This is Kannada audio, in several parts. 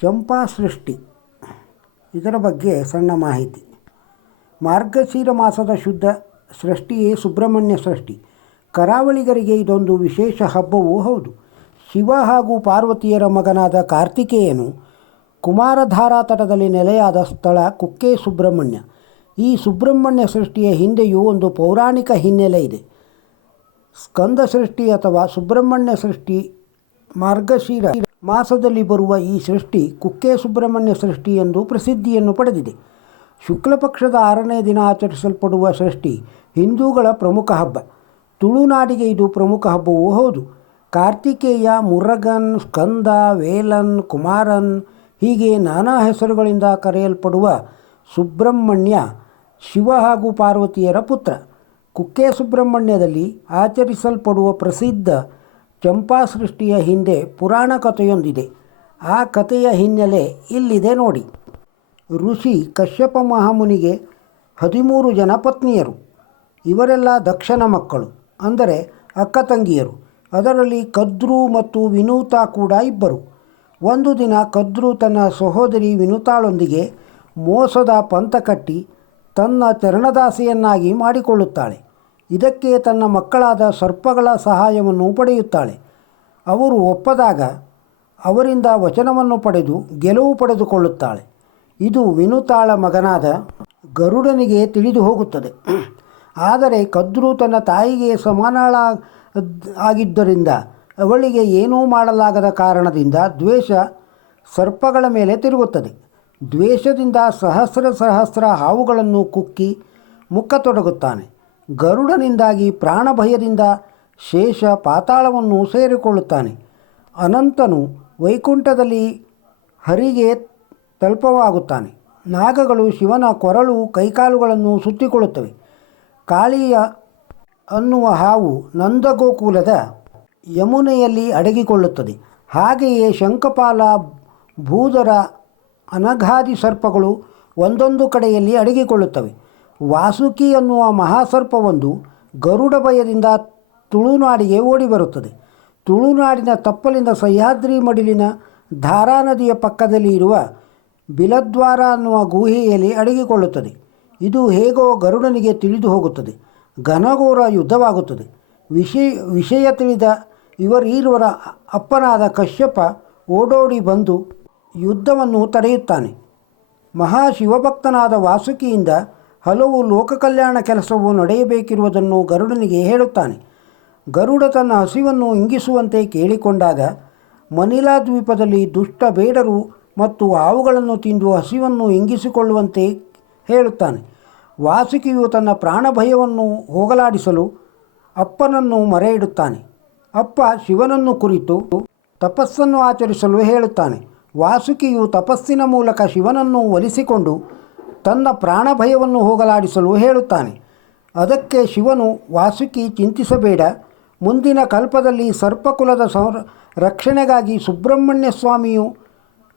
ಚಂಪಾ ಸೃಷ್ಟಿ, ಇದರ ಬಗ್ಗೆ ಸಣ್ಣ ಮಾಹಿತಿ. ಮಾರ್ಗಶಿರ ಮಾಸದ ಶುದ್ಧ ಸೃಷ್ಟಿಯೇ ಸುಬ್ರಹ್ಮಣ್ಯ ಸೃಷ್ಟಿ. ಕರಾವಳಿಗರಿಗೆ ಇದೊಂದು ವಿಶೇಷ ಹಬ್ಬವೂ ಹೌದು. ಶಿವ ಹಾಗೂ ಪಾರ್ವತಿಯರ ಮಗನಾದ ಕಾರ್ತಿಕೇಯನು ಕುಮಾರಧಾರಾ ತಟದಲ್ಲಿ ನೆಲೆಯಾದ ಸ್ಥಳ ಕುಕ್ಕೆ ಸುಬ್ರಹ್ಮಣ್ಯ. ಈ ಸುಬ್ರಹ್ಮಣ್ಯ ಸೃಷ್ಟಿಯ ಹಿಂದೆಯೂ ಒಂದು ಪೌರಾಣಿಕ ಹಿನ್ನೆಲೆ ಇದೆ. ಸ್ಕಂದ ಸೃಷ್ಟಿ ಅಥವಾ ಸುಬ್ರಹ್ಮಣ್ಯ ಸೃಷ್ಟಿ ಮಾರ್ಗಶಿರ ಮಾಸದಲ್ಲಿ ಬರುವ ಈ ಸೃಷ್ಟಿ ಕುಕ್ಕೆ ಸುಬ್ರಹ್ಮಣ್ಯ ಸೃಷ್ಟಿ ಎಂದು ಪ್ರಸಿದ್ಧಿಯನ್ನು ಪಡೆದಿದೆ. ಶುಕ್ಲ ಪಕ್ಷದ 6ನೇ ದಿನ ಆಚರಿಸಲ್ಪಡುವ ಸೃಷ್ಟಿ ಹಿಂದೂಗಳ ಪ್ರಮುಖ ಹಬ್ಬ. ತುಳುನಾಡಿಗೆ ಇದು ಪ್ರಮುಖ ಹಬ್ಬವೂ ಹೌದು. ಕಾರ್ತಿಕೇಯ, ಮುರಗನ್, ಸ್ಕಂದ, ವೇಲನ್, ಕುಮಾರನ್ ಹೀಗೆ ನಾನಾ ಹೆಸರುಗಳಿಂದ ಕರೆಯಲ್ಪಡುವ ಸುಬ್ರಹ್ಮಣ್ಯ ಶಿವ ಹಾಗೂ ಪಾರ್ವತಿಯರ ಪುತ್ರ. ಕುಕ್ಕೆ ಸುಬ್ರಹ್ಮಣ್ಯದಲ್ಲಿ ಆಚರಿಸಲ್ಪಡುವ ಪ್ರಸಿದ್ಧ ಚಂಪಾ ಸೃಷ್ಟಿಯ ಹಿಂದೆ ಪುರಾಣ ಕಥೆಯೊಂದಿದೆ. ಆ ಕಥೆಯ ಹಿನ್ನೆಲೆ ಇಲ್ಲಿದೆ ನೋಡಿ. ಋಷಿ ಕಶ್ಯಪ ಮಹಾಮುನಿಗೆ 13 ಜನ ಪತ್ನಿಯರು. ಇವರೆಲ್ಲ ದಕ್ಷನ ಮಕ್ಕಳು, ಅಂದರೆ ಅಕ್ಕ ತಂಗಿಯರು. ಅದರಲ್ಲಿ ಕದ್ರು ಮತ್ತು ವಿನೂತಾ ಕೂಡ ಇಬ್ಬರು. ಒಂದು ದಿನ ಕದ್ರು ತನ್ನ ಸಹೋದರಿ ವಿನುತಾಳೊಂದಿಗೆ ಮೋಸದ ಪಂಥ ಕಟ್ಟಿ ತನ್ನ ಚರಣದಾಸೆಯನ್ನಾಗಿ ಮಾಡಿಕೊಳ್ಳುತ್ತಾಳೆ. ಇದಕ್ಕೆ ತನ್ನ ಮಕ್ಕಳಾದ ಸರ್ಪಗಳ ಸಹಾಯವನ್ನು ಪಡೆಯುತ್ತಾಳೆ. ಅವರು ಒಪ್ಪದಾಗ ಅವರಿಂದ ವಚನವನ್ನು ಪಡೆದು ಗೆಲುವು ಪಡೆದುಕೊಳ್ಳುತ್ತಾಳೆ. ಇದು ವಿನುತಾಳ ಮಗನಾದ ಗರುಡನಿಗೆ ತಿಳಿದು ಹೋಗುತ್ತದೆ. ಆದರೆ ಕದ್ರು ತನ್ನ ತಾಯಿಗೆ ಸಮಾನಳ ಆಗಿದ್ದರಿಂದ ಅವಳಿಗೆ ಏನೂ ಮಾಡಲಾಗದ ಕಾರಣದಿಂದ ದ್ವೇಷ ಸರ್ಪಗಳ ಮೇಲೆ ತಿರುಗುತ್ತದೆ. ದ್ವೇಷದಿಂದ ಸಹಸ್ರ ಹಾವುಗಳನ್ನು ಕುಕ್ಕಿ ಮುಕ್ಕತೊಡಗುತ್ತಾನೆ. ಗರುಡನಿಂದಾಗಿ ಪ್ರಾಣಭಯದಿಂದ ಶೇಷ ಪಾತಾಳವನ್ನು ಸೇರಿಕೊಳ್ಳುತ್ತಾನೆ. ಅನಂತನು ವೈಕುಂಠದಲ್ಲಿ ಹರಿಗೆ ತಲ್ಪವಾಗುತ್ತಾನೆ. ನಾಗಗಳು ಶಿವನ ಕೊರಳು ಕೈಕಾಲುಗಳನ್ನು ಸುತ್ತಿಕೊಳ್ಳುತ್ತವೆ. ಕಾಳಿಯ ಅನ್ನುವ ಹಾವು ನಂದಗೋಕುಲದ ಯಮುನೆಯಲ್ಲಿ ಅಡಗಿಕೊಳ್ಳುತ್ತದೆ. ಹಾಗೆಯೇ ಶಂಖಪಾಲ, ಭೂಧರ, ಅನಘಾದಿ ಸರ್ಪಗಳು ಒಂದೊಂದು ಕಡೆಯಲ್ಲಿ ಅಡಗಿಕೊಳ್ಳುತ್ತವೆ. ವಾಸುಕಿ ಅನ್ನುವ ಮಹಾಸರ್ಪವೊಂದು ಗರುಡ ಭಯದಿಂದ ತುಳುನಾಡಿಗೆ ಓಡಿಬರುತ್ತದೆ. ತುಳುನಾಡಿನ ತಪ್ಪಲಿನ ಸಹ್ಯಾದ್ರಿ ಮಡಿಲಿನ ಧಾರಾ ನದಿಯ ಪಕ್ಕದಲ್ಲಿ ಇರುವ ಬಿಲದ್ವಾರ ಅನ್ನುವ ಗುಹೆಯಲ್ಲಿ ಅಡಗಿಕೊಳ್ಳುತ್ತದೆ. ಇದು ಹೇಗೋ ಗರುಡನಿಗೆ ತಿಳಿದು ಹೋಗುತ್ತದೆ. ಘನಘೋರ ಯುದ್ಧವಾಗುತ್ತದೆ. ವಿಷಯ ತಿಳಿದ ಇವರೀರ್ವರ ಅಪ್ಪನಾದ ಕಶ್ಯಪ ಓಡೋಡಿ ಬಂದು ಯುದ್ಧವನ್ನು ತಡೆಯುತ್ತಾನೆ. ಮಹಾಶಿವಭಕ್ತನಾದ ವಾಸುಕಿಯಿಂದ ಹಲವು ಲೋಕ ಕಲ್ಯಾಣ ಕೆಲಸವು ನಡೆಯಬೇಕಿರುವುದನ್ನು ಗರುಡನಿಗೆ ಹೇಳುತ್ತಾನೆ. ಗರುಡ ತನ್ನ ಹಸಿವನ್ನು ಇಂಗಿಸುವಂತೆ ಕೇಳಿಕೊಂಡಾಗ ಮನಿಲಾ ದ್ವೀಪದಲ್ಲಿ ದುಷ್ಟ ಬೇಡರು ಮತ್ತು ಹಾವುಗಳನ್ನು ತಿಂದು ಹಸಿವನ್ನು ಇಂಗಿಸಿಕೊಳ್ಳುವಂತೆ ಹೇಳುತ್ತಾನೆ. ವಾಸುಕಿಯು ತನ್ನ ಪ್ರಾಣಭಯವನ್ನು ಹೋಗಲಾಡಿಸಲು ಅಪ್ಪನನ್ನು ಮೊರೆ ಇಡುತ್ತಾನೆ. ಅಪ್ಪ ಶಿವನನ್ನು ಕುರಿತು ತಪಸ್ಸನ್ನು ಆಚರಿಸಲು ಹೇಳುತ್ತಾನೆ. ವಾಸುಕಿಯು ತಪಸ್ಸಿನ ಮೂಲಕ ಶಿವನನ್ನು ಒಲಿಸಿಕೊಂಡು ತನ್ನ ಪ್ರಾಣಭಯವನ್ನು ಹೋಗಲಾಡಿಸಲು ಹೇಳುತ್ತಾನೆ. ಅದಕ್ಕೆ ಶಿವನು, ವಾಸುಕಿ ಚಿಂತಿಸಬೇಡ, ಮುಂದಿನ ಕಲ್ಪದಲ್ಲಿ ಸರ್ಪಕುಲದ ರಕ್ಷಣೆಗಾಗಿ ಸುಬ್ರಹ್ಮಣ್ಯ ಸ್ವಾಮಿಯು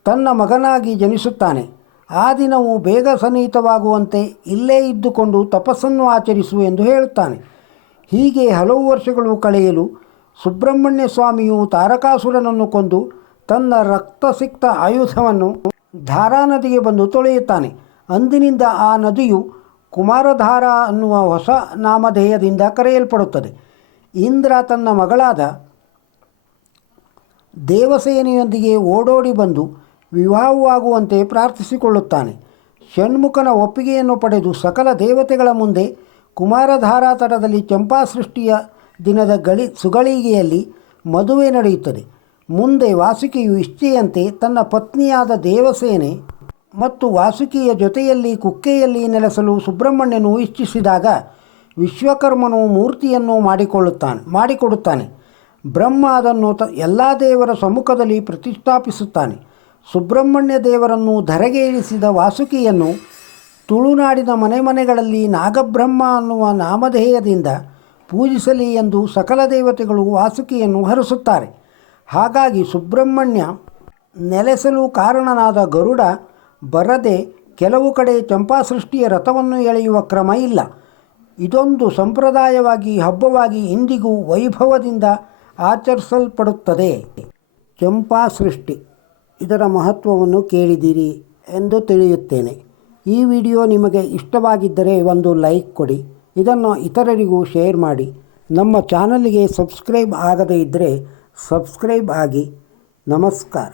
ತನ್ನ ಮಗನಾಗಿ ಜನಿಸುತ್ತಾನೆ. ಆ ದಿನವು ಬೇಗ ಸನ್ನಿಹಿತವಾಗುವಂತೆ ಇಲ್ಲೇ ಇದ್ದುಕೊಂಡು ತಪಸ್ಸನ್ನು ಆಚರಿಸು ಎಂದು ಹೇಳುತ್ತಾನೆ. ಹೀಗೆ ಹಲವು ವರ್ಷಗಳು ಕಳೆಯಲು ಸುಬ್ರಹ್ಮಣ್ಯ ಸ್ವಾಮಿಯು ತಾರಕಾಸುರನನ್ನು ಕೊಂದು ತನ್ನ ರಕ್ತಸಿಕ್ತ ಆಯುಧವನ್ನು ಧಾರಾ ನದಿಗೆ ಬಂದು ತೊಳೆಯುತ್ತಾನೆ. ಅಂದಿನಿಂದ ಆ ನದಿಯು ಕುಮಾರಧಾರಾ ಅನ್ನುವ ಹೊಸ ನಾಮಧೇಯದಿಂದ ಕರೆಯಲ್ಪಡುತ್ತದೆ. ಇಂದ್ರ ತನ್ನ ಮಗಳಾದ ದೇವಸೇನೆಯೊಂದಿಗೆ ಓಡೋಡಿ ಬಂದು ವಿವಾಹವಾಗುವಂತೆ ಪ್ರಾರ್ಥಿಸಿಕೊಳ್ಳುತ್ತಾನೆ. ಷಣ್ಮುಖನ ಒಪ್ಪಿಗೆಯನ್ನು ಪಡೆದು ಸಕಲ ದೇವತೆಗಳ ಮುಂದೆ ಕುಮಾರಧಾರಾ ತಟದಲ್ಲಿ ಚಂಪಾ ಸೃಷ್ಟಿಯ ದಿನದ ಸುಗಳಿಗೆಯಲ್ಲಿ ಮದುವೆ ನಡೆಯುತ್ತದೆ. ಮುಂದೆ ವಾಸುಕಿಯು ಇಚ್ಛೆಯಂತೆ ತನ್ನ ಪತ್ನಿಯಾದ ದೇವಸೇನೆ ಮತ್ತು ವಾಸುಕಿಯ ಜೊತೆಯಲ್ಲಿ ಕುಕ್ಕೆಯಲ್ಲಿ ನೆಲೆಸಲು ಸುಬ್ರಹ್ಮಣ್ಯನು ಇಚ್ಛಿಸಿದಾಗ ವಿಶ್ವಕರ್ಮನು ಮೂರ್ತಿಯನ್ನು ಮಾಡಿಕೊಡುತ್ತಾನೆ. ಬ್ರಹ್ಮ ಅದನ್ನು ಎಲ್ಲ ದೇವರ ಸಮ್ಮುಖದಲ್ಲಿ ಪ್ರತಿಷ್ಠಾಪಿಸುತ್ತಾನೆ. ಸುಬ್ರಹ್ಮಣ್ಯ ದೇವರನ್ನು ಧರೆಗೆ ಇಳಿಸಿದ ವಾಸುಕಿಯನ್ನು ತುಳುನಾಡಿನ ಮನೆಗಳಲ್ಲಿ ನಾಗಬ್ರಹ್ಮ ಅನ್ನುವ ನಾಮಧೇಯದಿಂದ ಪೂಜಿಸಲಿ ಎಂದು ಸಕಲ ದೇವತೆಗಳು ವಾಸುಕಿಯನ್ನು ಹರಸುತ್ತಾರೆ. ಹಾಗಾಗಿ ಸುಬ್ರಹ್ಮಣ್ಯ ನೆಲೆಸಲು ಕಾರಣನಾದ ಗರುಡ ಬರದೆ ಕೆಲವು ಕಡೆ ಚಂಪಾ ಸೃಷ್ಟಿಯ ರಥವನ್ನು ಎಳೆಯುವ ಕ್ರಮ ಇಲ್ಲ. ಇದೊಂದು ಸಂಪ್ರದಾಯವಾಗಿ ಹಬ್ಬವಾಗಿ ಇಂದಿಗೂ ವೈಭವದಿಂದ ಆಚರಿಸಲ್ಪಡುತ್ತದೆ. ಚಂಪಾ ಸೃಷ್ಟಿ ಇದರ ಮಹತ್ವವನ್ನು ಕೇಳಿದಿರಿ ಎಂದು ತಿಳಿಯುತ್ತೇನೆ. ಈ ವಿಡಿಯೋ ನಿಮಗೆ ಇಷ್ಟವಾಗಿದ್ದರೆ ಒಂದು ಲೈಕ್ ಕೊಡಿ. ಇದನ್ನು ಇತರರಿಗೂ ಶೇರ್ ಮಾಡಿ. ನಮ್ಮ ಚಾನಲ್ಗೆ ಸಬ್ಸ್ಕ್ರೈಬ್ ಆಗದೇ ಇದ್ದರೆ ಸಬ್ಸ್ಕ್ರೈಬ್ ಆಗಿ. ನಮಸ್ಕಾರ.